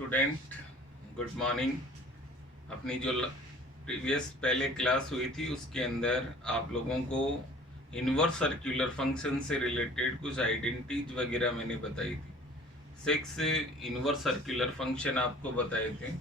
Student, good morning. अपनी जो previous पहले क्लास हुई थी उसके अंदर आप लोगों को इनवर्स सर्कुलर फंक्शन से रिलेटेड कुछ आइडेंटिटीज वगैरह मैंने बताई थी। 6 इनवर्स सर्कुलर फंक्शन आपको बताए थे।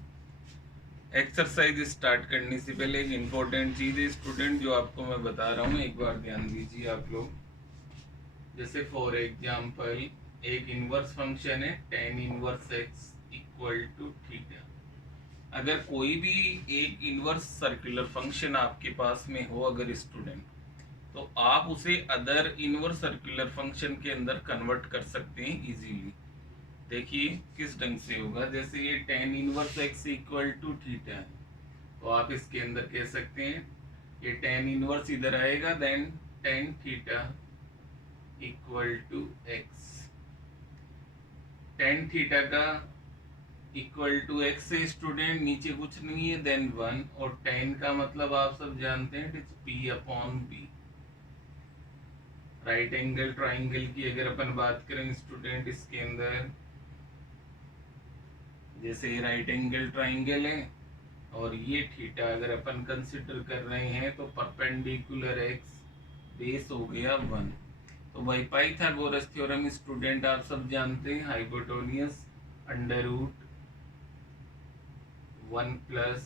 एक्सरसाइज स्टार्ट करने से पहले एक इम्पोर्टेंट चीज़ है स्टूडेंट, जो आपको मैं बता रहा हूँ, एक बार ध्यान दीजिए आप लोग। जैसे फॉर एग्जाम्पल एक इनवर्स फंक्शन है tan inverse x equal to theta. अगर कोई भी एक इनवर्स सर्कुलर फंक्शन आपके पास में हो अगर स्टूडेंट, तो आप उसे अदर इनवर्स सर्कुलर फंक्शन के अंदर कन्वर्ट कर सकते हैं इजीली। देखिए किस ढंग से होगा। जैसे ये tan inverse x equal to theta है, तो आप इसके अंदर कह सकते हैं ये tan इनवर्स इधर आएगा, then tan theta equal to x। tan theta का इक्वल टू एक्स से स्टूडेंट नीचे कुछ नहीं है देन 1, और tan का मतलब आप सब जानते हैं it is p upon b। Right angle triangle की अगर अपन बात करें स्टूडेंट, इसके अंदर जैसे राइट एंगल ट्राइंगल है और ये थीटा अगर अपन कंसिडर कर रहे हैं तो परपेंडिकुलर x बेस हो गया 1। तो बाई पाइथागोरस थ्योरम स्टूडेंट आप सब जानते हैं hypotenuse under root 1 plus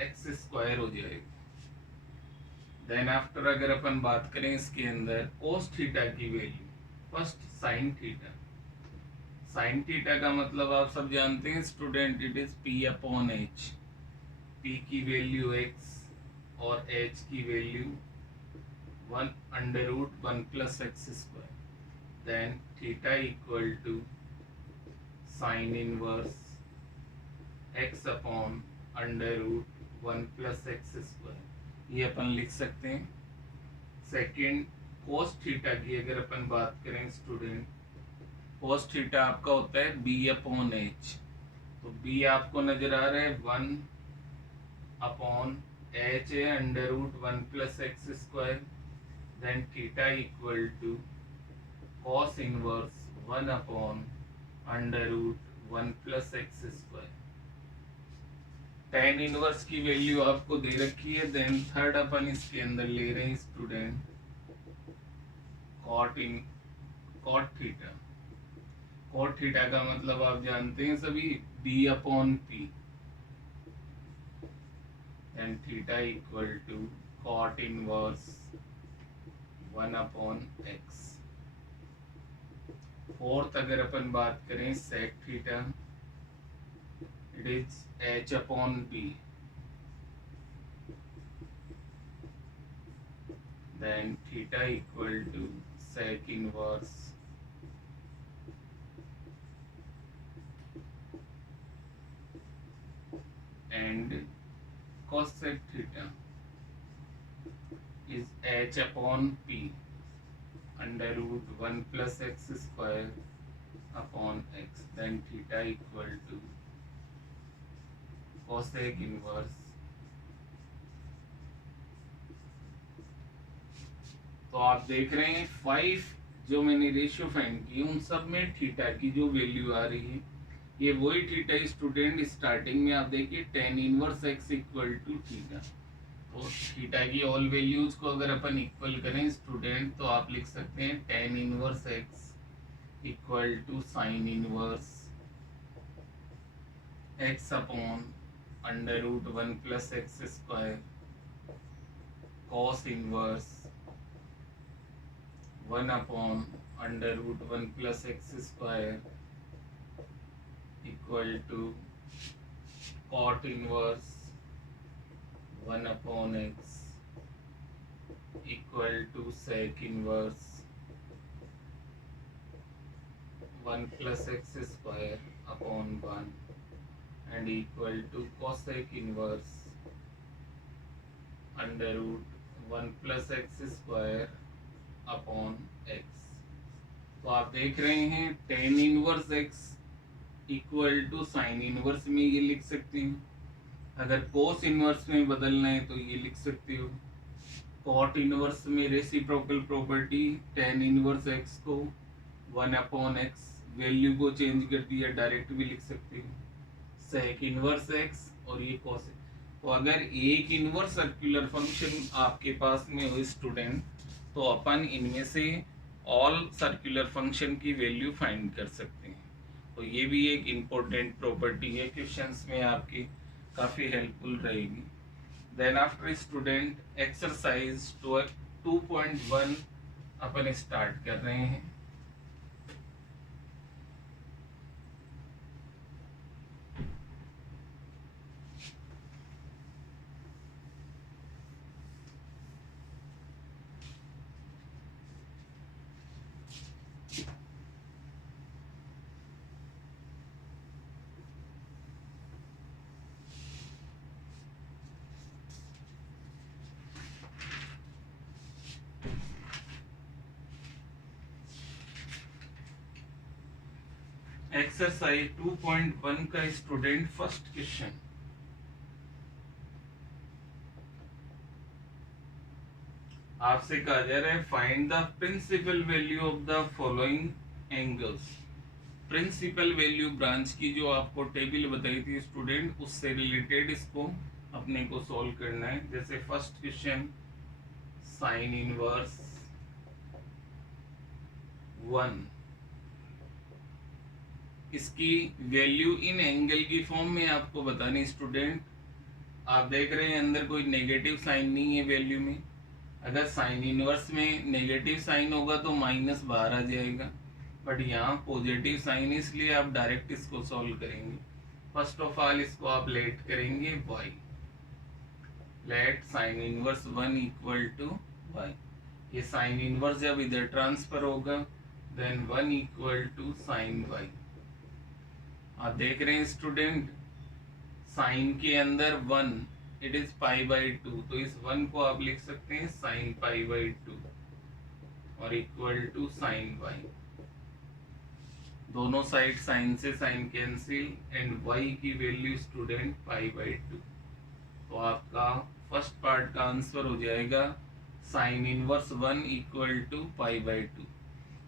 x square हो जाएगा। देन आफ्टर अगर अपन बात करें इसके अंदर कोस थीटा की value, first sine theta. Sine theta का मतलब आप सब जानते हैं student, it is p upon h। p की वैल्यू x और h की value 1 under root 1 plus x square. Then theta equal to sine inverse x upon under root 1 plus x square, ये अपन लिख सकते हैं। सेकेंड कोस थीटा की अगर अपन बात करें स्टूडेंट, कोस थीटा आपका होता है b अपॉन h। तो b आपको नजर आ रहा है 1 अपॉन h है under root 1 plus x square. Then theta equal to cos inverse 1 upon under root 1 plus x square. tan inverse की वैल्यू आपको दे रखी है। देन थर्ड अपन इसके अंदर ले रहे हैं student cot theta. Cot theta का मतलब आप जानते हैं सभी b upon p। And theta equal to cot inverse 1 upon x। Fourth अगर अपन बात करें sec theta, it is h upon b। Then theta equal to sec inverse and cosec theta is h upon p under root 1 plus x square upon x. Then theta equal to cosec inverse। तो आप देख रहे हैं 5 जो मैंने ratio find की उन सब में थीटा की जो वैल्यू आ रही है ये वही थीटा स्टूडेंट स्टार्टिंग में आप देखिए tan inverse x equal to theta. तो थीटा की ऑल वैल्यूज को अगर अपन इक्वल करें स्टूडेंट तो आप लिख सकते हैं tan inverse x equal to sine inverse x upon under root 1 plus x square cos inverse 1 upon under root 1 plus x square equal to cot inverse 1 upon x equal to sec inverse 1 plus x square upon 1 and equal to cosec inverse under root 1 plus x square upon x. तो आप देख रहे हैं tan inverse x equal to sine inverse में ये लिख सकते हैं। अगर कोस इनवर्स में बदलना है तो ये लिख सकते हो। कॉट इनवर्स में reciprocal property tan inverse x को 1 अपॉन x, वैल्यू को चेंज कर दिया डायरेक्ट भी लिख सकते हो। सेक इनवर्स एक्स और ये कॉस। तो अगर एक इनवर्स सर्कुलर फंक्शन आपके पास में हो स्टूडेंट, तो अपन इनमें से ऑल सर्कुलर फंक्शन की वैल्यू फाइंड कर सकते हैं। तो ये भी एक इम्पोर्टेंट प्रॉपर्टी है, क्वेश्चंस में आपकी काफ़ी हेल्पफुल रहेगी। देन आफ्टर स्टूडेंट एक्सरसाइज 2.1 अपन स्टार्ट कर रहे हैं। एक्सरसाइज 2.1 का स्टूडेंट फर्स्ट क्वेश्चन, आपसे कहा जा रहा है find the principal value of the following angles. Principal value branch की जो आपको टेबल बताई थी स्टूडेंट, उससे रिलेटेड इसको अपने को सॉल्व करना है। जैसे फर्स्ट क्वेश्चन साइन इनवर्स 1, इसकी वैल्यू इन एंगल की फॉर्म में आपको बतानी स्टूडेंट। आप देख रहे हैं अंदर कोई नेगेटिव साइन नहीं है वैल्यू में। अगर साइन इनवर्स में नेगेटिव साइन होगा तो माइनस बाहर आ जाएगा, बट यहाँ पॉजिटिव साइन, इसलिए आप डायरेक्ट इसको सॉल्व करेंगे। फर्स्ट ऑफ ऑल इसको आप लेट करेंगे y, let sine inverse 1 equal to y। ये साइन इनवर्स जब इधर ट्रांसफर होगा then 1 equal to sine y। आप देख रहे हैं स्टूडेंट साइन के अंदर 1, इट इज पाई बाई 2, तो इस 1 को आप लिख सकते हैं साइन पाई बाई 2 और इक्वल टू साइन y। दोनों साइड साइन से साइन कैंसिल एंड y की वैल्यू स्टूडेंट पाई बाई 2। तो आपका फर्स्ट पार्ट का आंसर हो जाएगा sine inverse 1 equal to pi by 2।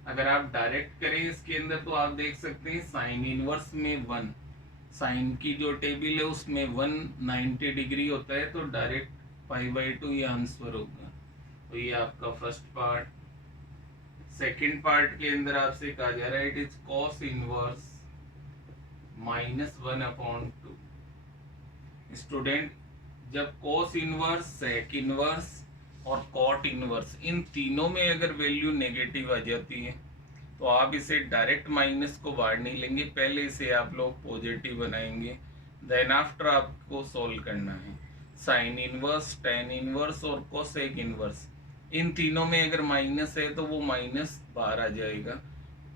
अगर आप डायरेक्ट करें इसके अंदर तो आप देख सकते हैं साइन इनवर्स में 1, साइन की जो टेबल है उसमें 190 डिग्री होता है, तो डायरेक्ट पाई बाई 2 ये आंसर होगा। तो ये आपका फर्स्ट पार्ट। सेकंड पार्ट के अंदर आपसे कहा जा रहा है it is cos inverse -1/2। Student जब कॉस इनवर्स, सेक इनवर्स और कॉट इनवर्स, इन तीनों में अगर वैल्यू नेगेटिव आ जाती है तो आप इसे डायरेक्ट माइनस को बाहर नहीं लेंगे, पहले इसे आप लोग पॉजिटिव बनाएंगे। देन आफ्टर आपको सॉल्व करना है साइन इनवर्स, टेन इनवर्स और कोसेक इनवर्स, इन तीनों में अगर माइनस है तो वो माइनस बाहर आ जाएगा।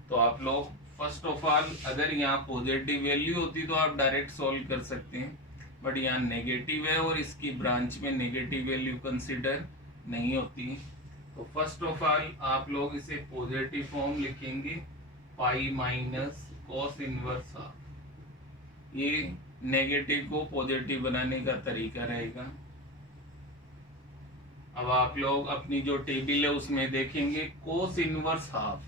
तो आप लोग फर्स्ट ऑफ ऑल अगर यहाँ पॉजिटिव वैल्यू होती तो आप डायरेक्ट सॉल्व कर सकते हैं, बट यहाँ नेगेटिव है और इसकी ब्रांच में नेगेटिव वैल्यू कंसिडर नहीं होती। तो फर्स्ट ऑफ ऑल आप लोग इसे पॉजिटिव फॉर्म लिखेंगे pi minus cos inverse half. ये नेगेटिव को पॉजिटिव बनाने का तरीका रहेगा। अब आप लोग अपनी जो टेबल है उसमें देखेंगे कोस इनवर्स हाफ,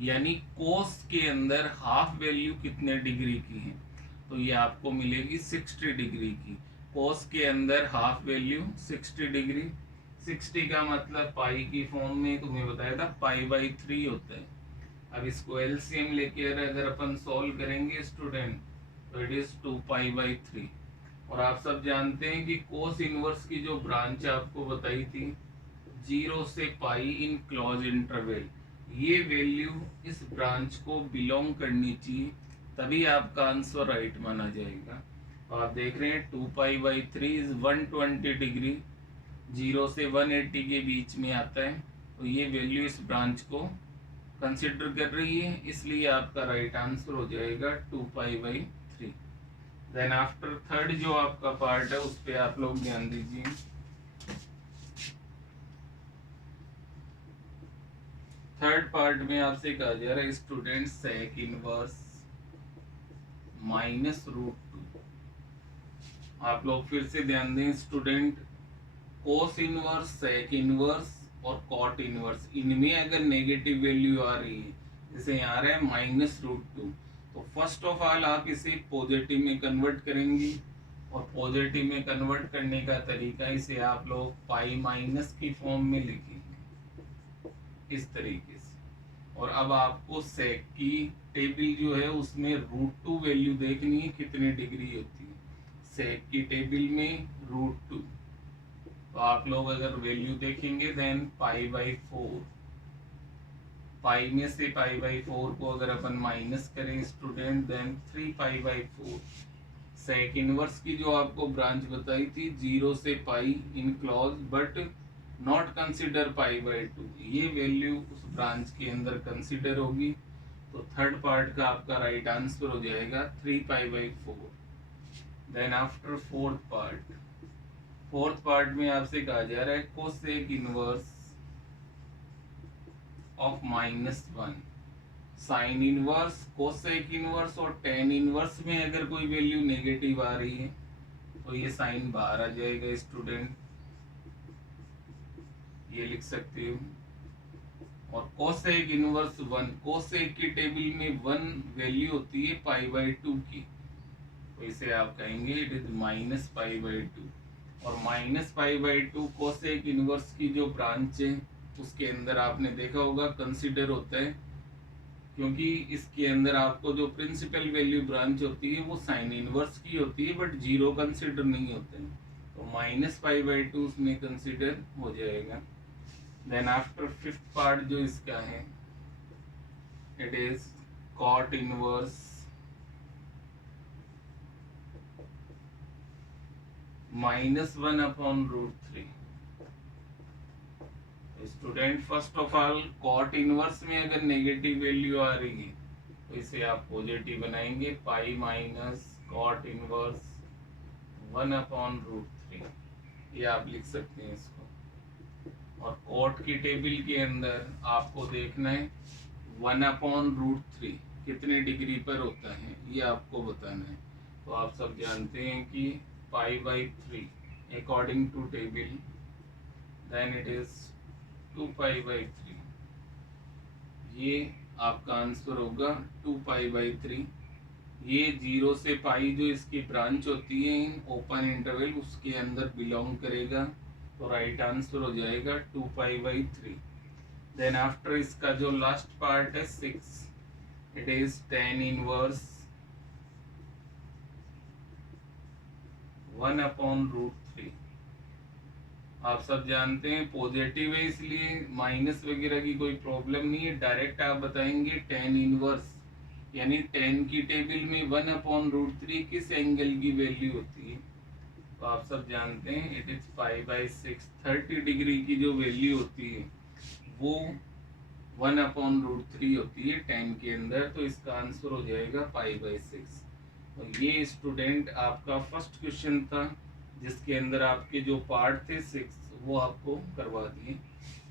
यानी कोस के अंदर हाफ वैल्यू कितने डिग्री की है, तो ये आपको मिलेगी 60 डिग्री की। कोस के अंदर हाफ वैल्यू 60 डिग्री, 60 का मतलब पाई की फॉर्म में तुम्हें बताया था पाई बाई 3 होता है। अब इसको एलसीएम लेके अगर अपन सॉल्व करेंगे स्टूडेंट तो इट इज 2 पाई बाई 3। और आप सब जानते हैं कि कोस इनवर्स की जो ब्रांच आपको बताई थी 0 से पाई इन क्लोज इंटरवल, ये वैल्यू इस ब्रांच को बिलोंग करनी चाहिए, तभी आपका आंसर राइट माना जाएगा। तो आप देख रहे हैं 2 पाई बाई 3 इज 120 डिग्री, 0 से 180 के बीच में आता है, तो ये वैल्यू इस ब्रांच को कंसिडर कर रही है, इसलिए आपका राइट आंसर हो जाएगा 2 pi by 3। Then after third जो आपका पार्ट है उस पर आप लोग ध्यान दीजिए। थर्ड पार्ट में आपसे कहा जा रहा है स्टूडेंट सेक इनवर्स -√2। आप लोग फिर से ध्यान दें student, cos inverse, sec inverse और कॉट इनवर्स, इनमें अगर नेगेटिव वैल्यू आ रही है, जैसे यहाँ आ रहा है -√2, तो फर्स्ट ऑफ ऑल आप इसे पॉजिटिव में कन्वर्ट करेंगे, और पॉजिटिव में कन्वर्ट करने का तरीका इसे आप लोग पाई माइनस की फॉर्म में लिखेंगे इस तरीके से। और अब आपको सेक की टेबल जो है उसमें √2 वैल्यू देखनी है कितनी डिग्री होती है। सेक की टेबल में √2, तो आप लोग अगर वैल्यू देखेंगे देन π/4, पाई में से π/4 को अगर अपन माइनस करें स्टूडेंट देन 3π/4। सेक इनवर्स की जो आपको ब्रांच बताई थी 0 से pi in clause but not consider π/2, ये वैल्यू उस ब्रांच के अंदर कंसिडर होगी। तो थर्ड पार्ट का आपका राइट आंसर हो जाएगा 3π/4। देन आफ्टर फोर्थ पार्ट में आपसे कहा जा रहा है cosec inverse of -1, sine inverse, cosec inverse और टेन इनवर्स में अगर कोई वैल्यू नेगेटिव आ रही है तो ये साइन बाहर आ जाएगा स्टूडेंट, ये लिख सकते हो। और कोसेक इनवर्स 1, कोसेक की टेबल में 1 वैल्यू होती है π/2 की, तो इसे आप कहेंगे इट इज -π/2। और -π/2 कोसेक इनवर्स की जो ब्रांच है उसके अंदर आपने देखा होगा कंसिडर होता है, क्योंकि इसके अंदर आपको जो प्रिंसिपल वैल्यू ब्रांच होती है वो साइन इनवर्स की होती है बट जीरो कंसिडर नहीं होते हैं, तो -π/2 उसमें कंसिडर हो जाएगा। देन आफ्टर फिफ्थ पार्ट जो इसका है it is cot inverse -1/√3। Student first of all cot inverse में अगर नेगेटिव वैल्यू आ रही है तो इसे आप पॉजिटिव बनाएंगे, पाई माइनस कॉट इनवर्स 1/√3, ये आप लिख सकते हैं इसको। और कॉट की टेबल के अंदर आपको देखना है 1/√3 कितने डिग्री पर होता है ये आपको बताना है। तो आप सब जानते हैं कि π/3 according to table then it is 2π/3, ये आपका आंसर होगा 2π/3। ये 0 से पाई जो इसकी ब्रांच होती है इन ओपन इंटरवल उसके अंदर बिलोंग करेगा, तो राइट आंसर हो जाएगा 2π/3। देन आफ्टर इसका जो लास्ट पार्ट है 6, इट इज tan इनवर्स 1/√3। आप सब जानते हैं पॉजिटिव है इसलिए माइनस वगैरह की कोई प्रॉब्लम नहीं है, डायरेक्ट आप बताएंगे tan इनवर्स, यानी tan की टेबल में 1/√3 किस एंगल की वैल्यू होती है। तो आप सब जानते हैं इट इज π/6, 30 डिग्री की जो वैल्यू होती है वो 1/√3 होती है tan के अंदर, तो इसका आंसर हो जाएगा π/6। तो ये स्टूडेंट आपका फर्स्ट क्वेश्चन था जिसके अंदर आपके जो पार्ट थे 6 वो आपको करवा दिए।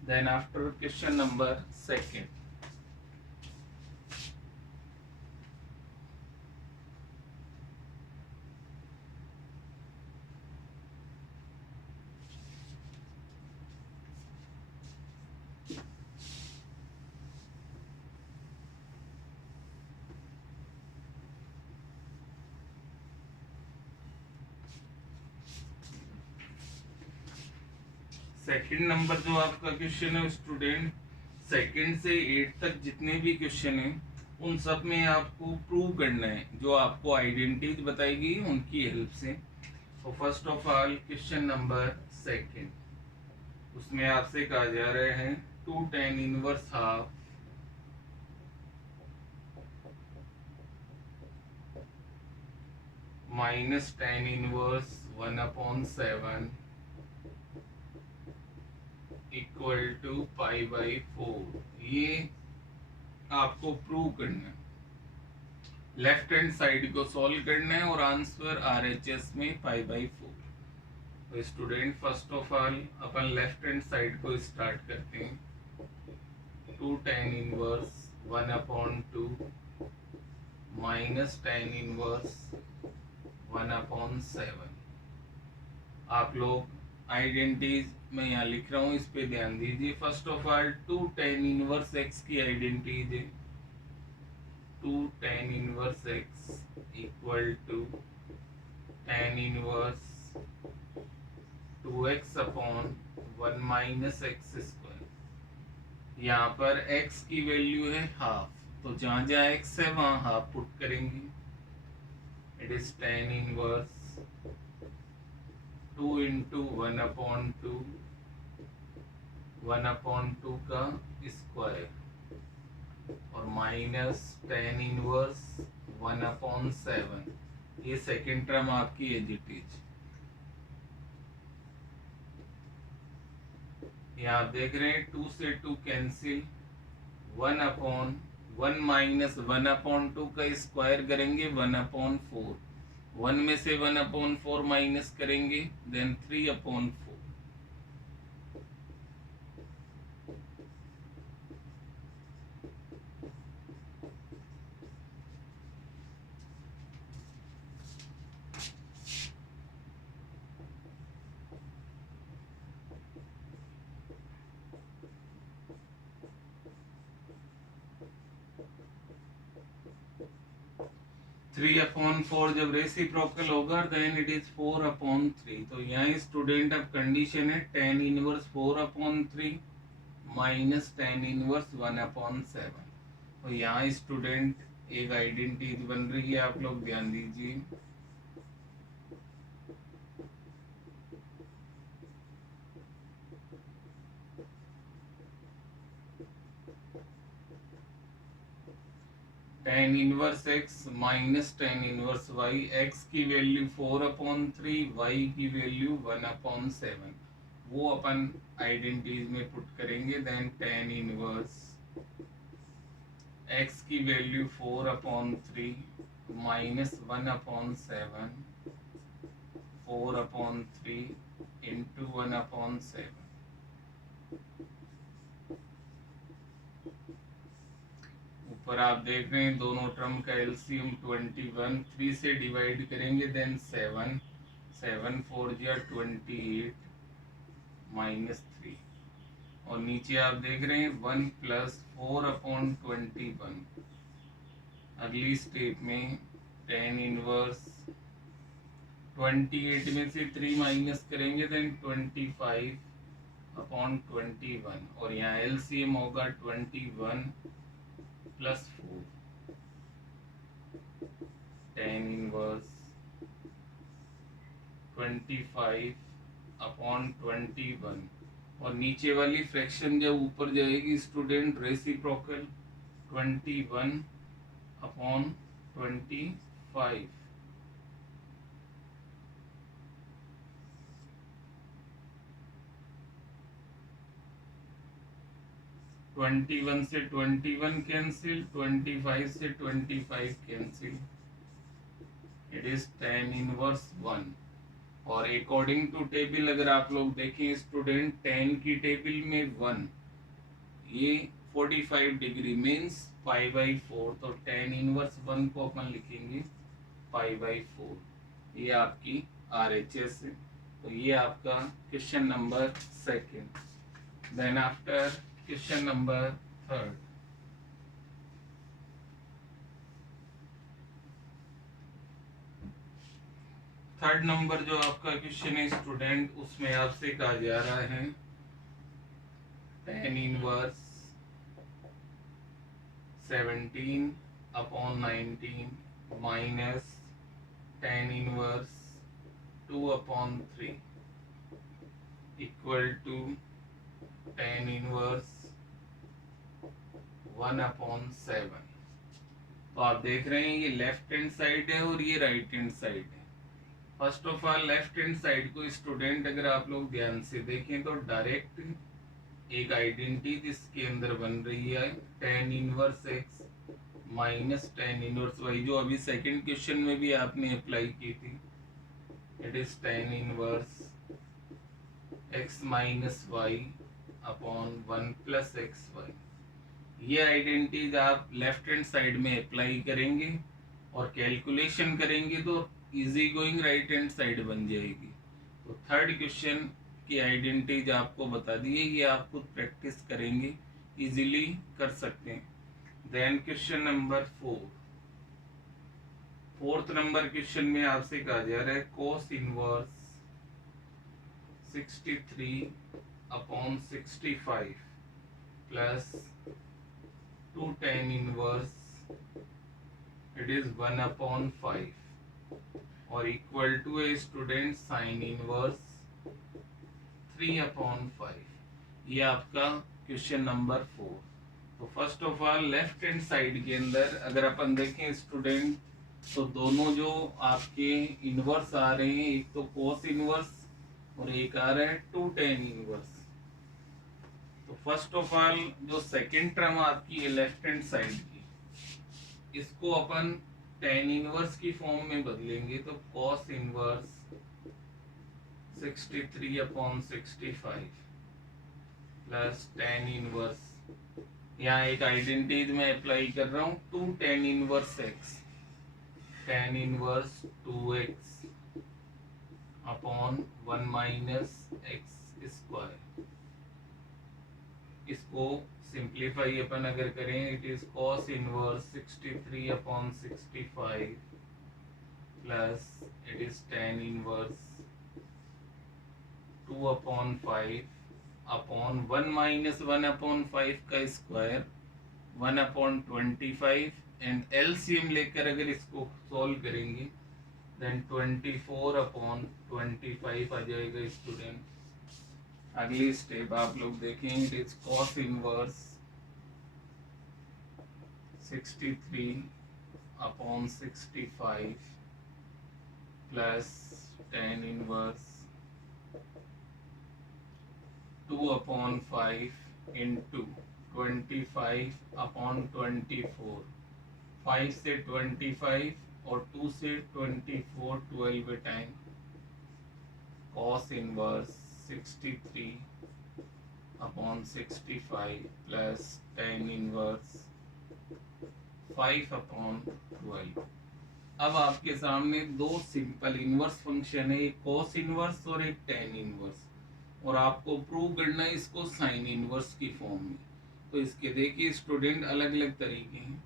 Then after question number second, second number जो आपका क्वेश्चन है स्टूडेंट, सेकंड से 8 तक जितने भी क्वेश्चन हैं उन सब में आपको प्रूव करना है जो आपको आइडेंटिटीज बताई गई उनकी हेल्प से। तो first of all question number second, उसमें आपसे कहा जा रहा है 2 tan inverse half minus tan inverse 1/7 इक्वल टू π/4, ये आपको प्रूव करना है। लेफ्ट हैंड साइड को सॉल्व करना है और आंसर RHS में π/4। तो स्टूडेंट फर्स्ट ऑफ ऑल अपन लेफ्ट हैंड साइड को स्टार्ट करते हैं। 2 tan inverse 1/2 minus tan inverse 1/7। आप लोग आइडेंटिटीज मैं यहाँ लिख रहा हूँ इस पे ध्यान दीजिए। First of all 2 tan inverse x की आइडेंटिटीज है, 2 two tan inverse x equal to tan inverse 2x upon 1 minus x square. यहाँ पर x की वैल्यू है हाफ, तो जहाँ जहाँ x है वहाँ हाफ पुट करेंगे। It is tan inverse 2 into 1 upon 2, 1 upon 2 का स्क्वायर और माइनस tan इनवर्स 1 अपॉन 7। ये सेकेंड टर्म आपकी एज इट इज। यहाँ आप देख रहे हैं 2 से 2 कैंसिल, 1 अपॉन 1 माइनस 1 अपॉन 2 का स्क्वायर करेंगे 1 अपॉन 4, 1 में से 1 अपॉन 4 माइनस करेंगे देन 3 अपॉन 4। 3 अपॉन 4 जब रेसिप्रोकल होगा देन इट इज 4 अपॉन 3। तो यहाँ स्टूडेंट अब कंडीशन है tan inverse 4 upon 3 minus tan inverse 1 upon 7। तो यहाँ स्टूडेंट एक आइडेंटिटी बन रही है, आप लोग ध्यान दीजिए। tan inverse x minus tan inverse y, x की वैल्यू 4 अपॉन 3, y की वैल्यू 1 अपॉन 7, वो अपन आइडेंटिटीज में पुट करेंगे। देन tan इनवर्स x की value 4 upon 3 minus 1 upon 7, 4 upon 3 into 1 upon 7। ऊपर आप देख रहे हैं दोनों टर्म का एलसीएम 21, 3 से डिवाइड करेंगे देन 7, 7 4 जा 28 माइनस 3, और नीचे आप देख रहे हैं 1 प्लस 4 अपॉन 21। अगली स्टेप में tan इनवर्स 28 में से 3 माइनस करेंगे देन 25 अपॉन 21, और यहाँ एलसीएम होगा 21 प्लस 4, tan इनवर्स 25 अपॉन 21, और नीचे वाली फ्रैक्शन जब ऊपर जाएगी student reciprocal 21 upon 25। Twenty one से 21 कैंसिल, 25 से 25 cancel, it is tan inverse 1। और अकॉर्डिंग टू टेबल अगर आप लोग देखें स्टूडेंट, tan की टेबल में 1 ये 45 डिग्री मीन्स π/4, तो tan इनवर्स 1 को अपन लिखेंगे π/4। ये आपकी RHS है। तो ये आपका question number second. Then after question number third. Third number जो आपका क्वेश्चन है स्टूडेंट, उसमें आपसे कहा जा रहा है tan inverse 17 upon 19 minus tan inverse 2 upon 3 equal to tan inverse 1 upon 7। तो आप देख रहे हैं ये लेफ्ट हैंड साइड है और ये राइट हैंड साइड है। First of all left hand side को स्टूडेंट अगर आप लोग ध्यान से देखें तो डायरेक्ट एक आइडेंटिटी इसके अंदर बन रही है tan inverse x minus tan inverse y, जो अभी सेकंड क्वेश्चन में भी आपने अप्लाई की थी। It is tan inverse x minus y upon 1 plus x y. ये आइडेंटिटीज आप लेफ्ट हैंड साइड में अप्लाई करेंगे और कैलकुलेशन करेंगे तो easy going right hand side बन जाएगी। तो थर्ड क्वेश्चन की आइडेंटिटीज आपको बता दिए, ये आप खुद प्रैक्टिस करेंगे इजीली कर सकते हैं। Then question number 4। 4th number question में आपसे कहा जा रहा है cos inverse 63/65 plus 2 tan inverse it is 1/5 और equal to a student sine inverse 3/5। ये आपका क्वेश्चन नंबर 4। तो first of all left hand side के अंदर अगर अपन देखें स्टूडेंट, तो दोनों जो आपके इनवर्स आ रहे हैं, एक तो कोस इनवर्स और एक आ रहा है 2 tan इनवर्स। तो फर्स्ट ऑफ ऑल जो सेकंड टर्म आपकी है लेफ्ट हैंड साइड की, इसको अपन tan इनवर्स की फॉर्म में बदलेंगे तो cos inverse 63/65 plus tan inverse, यहाँ एक आइडेंटिटी में अप्लाई कर रहा हूँ, 2 tan inverse x, tan inverse 2x upon 1 minus x square. इसको सिंप्लीफाई अपन अगर करें, it is cos inverse 63/65 plus it is tan inverse 2/5 upon 1 minus 1/5 का स्क्वायर 1/25 एंड एलसीएम लेकर अगर इसको सॉल्व करेंगे देन 24/25 आ जाएगा स्टूडेंट। अगली स्टेप आप लोग देखें, it is cos inverse 63/65 plus tan inverse 2/5 into 25/24, 5 से 25 और 2 से 24, 12 time cos inverse 63/65 plus tan inverse 5/12। अब आपके सामने दो सिंपल इनवर्स फंक्शन है, एक cos इनवर्स और एक tan इनवर्स, और आपको प्रूव करना है इसको साइन इनवर्स की फॉर्म में। तो इसके देखिए स्टूडेंट अलग अलग तरीके हैं।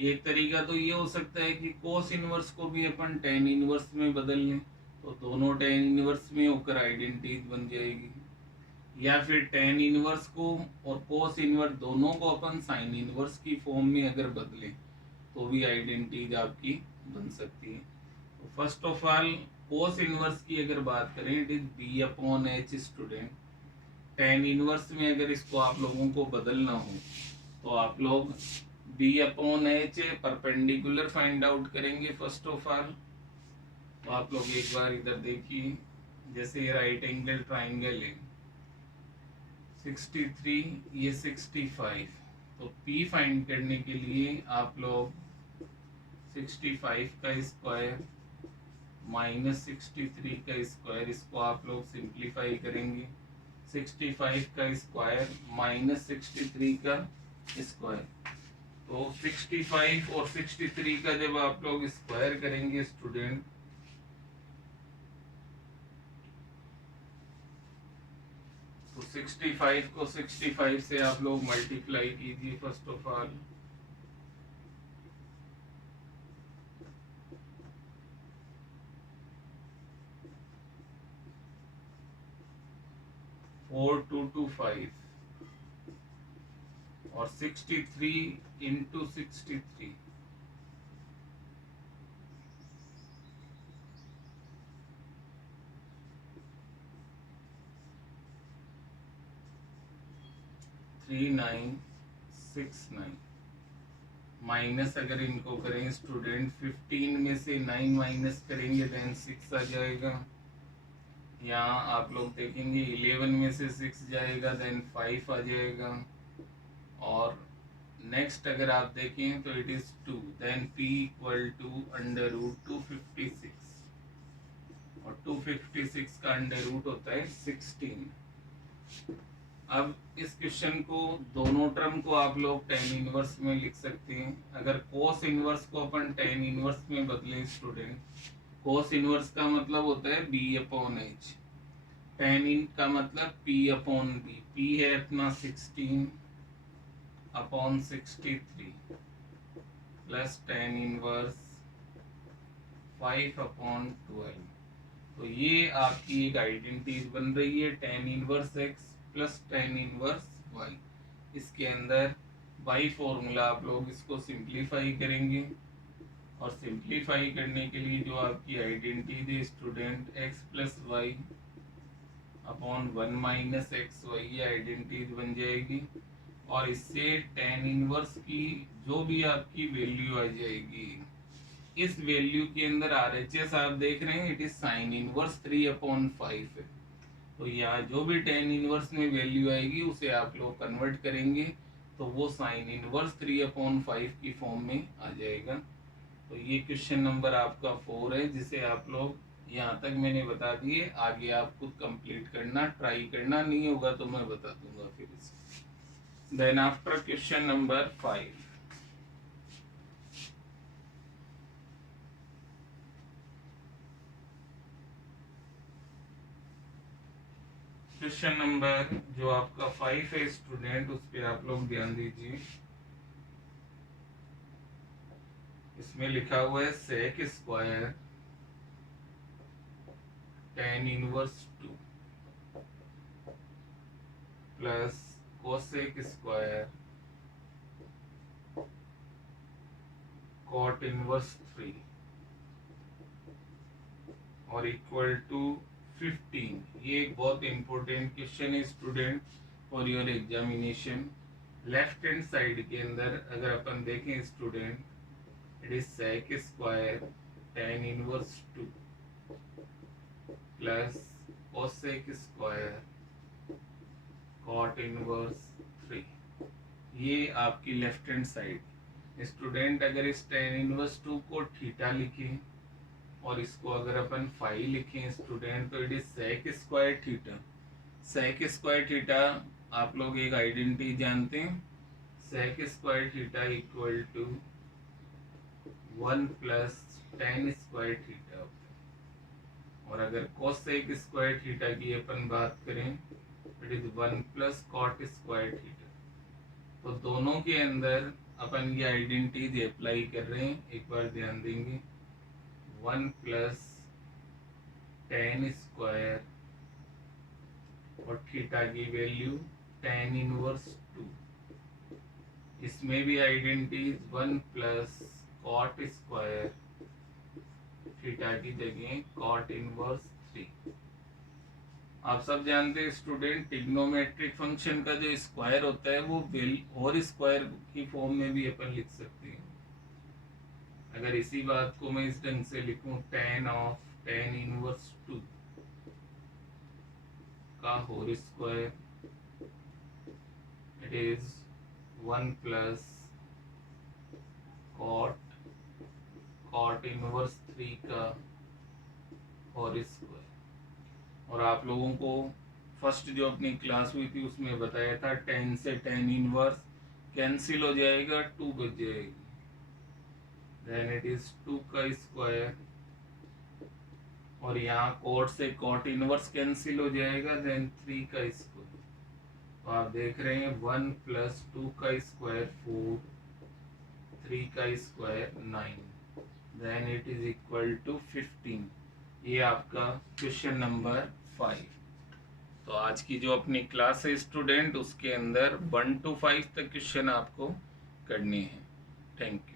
एक तरीका तो ये हो सकता है कि cos इनवर्स को भी अपन tan इनवर्स में बदल लें, तो दोनों tan इनवर्स में होकर आइडेंटिटी बन जाएगी, या फिर tan इनवर्स को और cos इनवर्स दोनों को अपन साइन इनवर्स की फॉर्म में अगर बदलें तो भी आइडेंटिटी आपकी बन सकती है। तो first of all cos inverse की अगर बात करें, it is b/h student. tan inverse में अगर इसको आप लोगों को बदलना हो तो आप लोग b/h परपेंडिकुलर फाइंड आउट करेंगे फर्स्ट ऑफ ऑल। तो आप लोग एक बार इधर देखिए, जैसे ये राइट एंगल ट्राइंगल है 63, ये 65, तो p फाइंड करने के लिए आप लोग 65 का स्क्वायर माइनस 63 का स्क्वायर, इसको आप लोग सिंप्लीफाई करेंगे, 65 का स्क्वायर माइनस 63 का स्क्वायर। तो 65 और 63 का जब आप लोग स्क्वायर करेंगे स्टूडेंट, तो 65 को 65 से आप लोग मल्टीप्लाई कीजिए first of all, four to 5 और 63 इंटू 63, थ्री 969 माइनस अगर इनको करें स्टूडेंट 15 में से 9 माइनस करेंगे देन 6 आ जाएगा। यहाँ आप लोग देखेंगे 11 में से 6 जाएगा देन 5 आ जाएगा। और नेक्स्ट अगर आप देखें तो it is 2, then p equal to under root 256, और 256 का अंडर रूट होता है 16। अब इस क्वेश्चन को दोनों टर्म को आप लोग tan इनवर्स में लिख सकते हैं। अगर cos इनवर्स को अपन tan इनवर्स में बदलें स्टूडेंट, cos इनवर्स का मतलब होता है b/h, tan इन का मतलब p/b, p है अपना 16/63 प्लस tan इनवर्स 5/12। तो ये आपकी एक आइडेंटिटी बन रही है tan inverse x plus tan inverse y। इसके अंदर बाई फॉर्मूला आप लोग इसको सिंप्लीफाई करेंगे, और सिंप्लीफाई करने के लिए जो आपकी आइडेंटिटी थी student x plus y upon 1 minus x y, ये आइडेंटिटी बन जाएगी। और इससे tan इनवर्स की जो भी आपकी वैल्यू आ जाएगी, इस वैल्यू के अंदर RHS आप देख रहे हैं, इट इज साइन इनवर्स 3/5 है। तो यहाँ जो भी tan इनवर्स में वैल्यू आएगी उसे आप लोग कन्वर्ट करेंगे, तो वो साइन इनवर्स 3/5 की फॉर्म में आ जाएगा। तो ये क्वेश्चन नंबर आपका 4 है, जिसे आप लोग यहाँ तक मैंने बता दिए, आगे आप खुद कंप्लीट करना, ट्राई करना, नहीं होगा तो मैं बता दूंगा फिर इसे। Then after question number 5, question number जो आपका 5 है स्टूडेंट, उस पर आप लोग ध्यान दीजिए। इसमें लिखा हुआ है sec square tan inverse 2 plus cosec square cot inverse 3 और इक्वल टू 15। ये एक बहुत इंपॉर्टेंट क्वेश्चन है student for your examination. Left hand side के अंदर अगर अपन देखें student, it is sec square tan inverse 2 plus cosec square cot inverse 3। ये आपकी लेफ्ट हैंड साइड। स्टूडेंट अगर इस tan इनवर्स 2 को थीटा लिखें और इसको अगर अपन फाई लिखें स्टूडेंट, तो it is sec square theta. Sec square theta आप लोग एक आइडेंटिटी जानते हैं, sec square theta equal to 1 plus tan square theta. और अगर कोसेक स्क्वायर थीटा की अपन बात करें, it is 1 plus cot square theta. तो दोनों के अंदर अपन ये आइडेंटिटी अप्लाई कर रहे हैं, एक बार ध्यान देंगे। 1 प्लस tan स्क्वायर और थीटा की वैल्यू tan इनवर्स 2। इसमें भी identity 1 plus cot square, theta की जगह कॉट इनवर्स 3। आप सब जानते हैं स्टूडेंट, ट्रिग्नोमेट्रिक फंक्शन का जो स्क्वायर होता है वो और स्क्वायर की फॉर्म में भी अपन लिख सकते हैं। अगर इसी बात को मैं इस ढंग से लिखूं, tan इनवर्स 2 का whole square, it is 1 plus cot inverse 3 का होल स्क्वायर। और आप लोगों को फर्स्ट जो अपनी क्लास हुई थी उसमें बताया था, tan से tan इनवर्स कैंसिल हो जाएगा, 2 बच जाएगी। देन इट इज 2 का स्क्वायर, और यहाँ कॉट से कॉट इनवर्स कैंसिल हो जाएगा, देन 3 का स्क्वायर। तो आप देख रहे हैं 1 प्लस 2 का स्क्वायर 4, 3 का square 9, then it is equal to 15। ये आपका क्वेश्चन नंबर 5। तो आज की जो अपनी क्लास है स्टूडेंट, उसके अंदर 1 to 5 तक क्वेश्चन आपको करने हैं। Thank you.